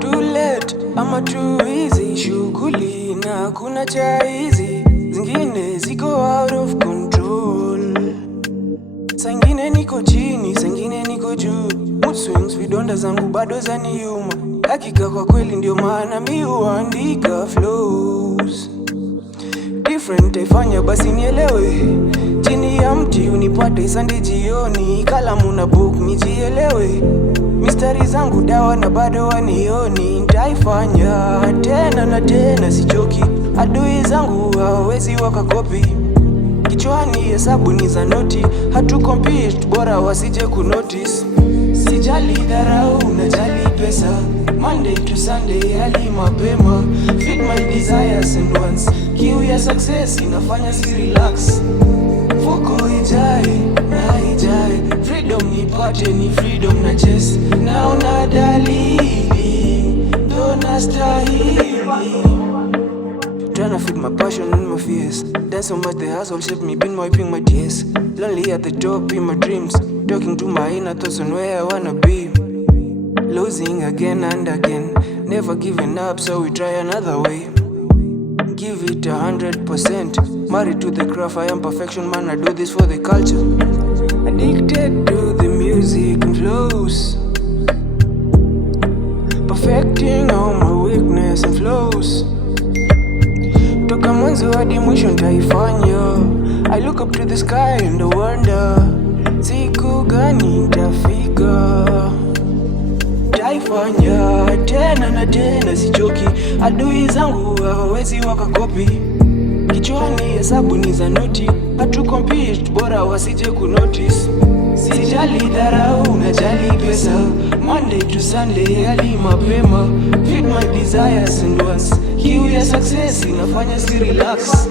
Too late ama too easy, shughuli na kuna cha hizi zingine ziko out of control. Sangine niko chini, sangine niko juu, mood swings, vidonda zangu bado zaniuma. Hakika kwa kweli ndio maana mi huandika flows different, taifanya basi nielewe. Chini ya mti unipate Sunday jioni, kalamu na book nijielewe. Mistari zangu dawa na bado wanioni, nitaifanya tena na tena sichoki. Adui zangu hawawezi wakakopi, kichwani hesabu ni za noti. Hatu compete bora wasije kunotice. Sijali dharau najali pesa, Monday to Sunday hali mapema. Feed my desires and wants, kiu ya success inafanya si relax. Fuko ijae na ijae, freedom nipate ni freedom na chase. Naona dalili ndo nastahili. Tryna feed my passion and my fears. Dance so much the hustle shaped me, been wiping my tears. Lonely at the top in my dreams, talking to my inner thoughts on where I wanna be. Losing again and again, never giving up, so we try another way. Give it 100%, married to the craft, I am perfection man, I do this for the culture. Addicted to the music and flows, perfecting all my weakness and flows. Toka mwanzo hadi mwisho nitaifanya. I look up to the sky and I wonder, siku gani nitafika. Nitaifanya tena na tena sichoki. Adui zangu hawawezi wakakopi, kichwani hesabu ni za noti. Hatu compete bora wasije kunotice. Sijali dharau najali pesa, Monday to Sunday hali mapema. Feed my desires and wants, kiu ya success inafanya si relax.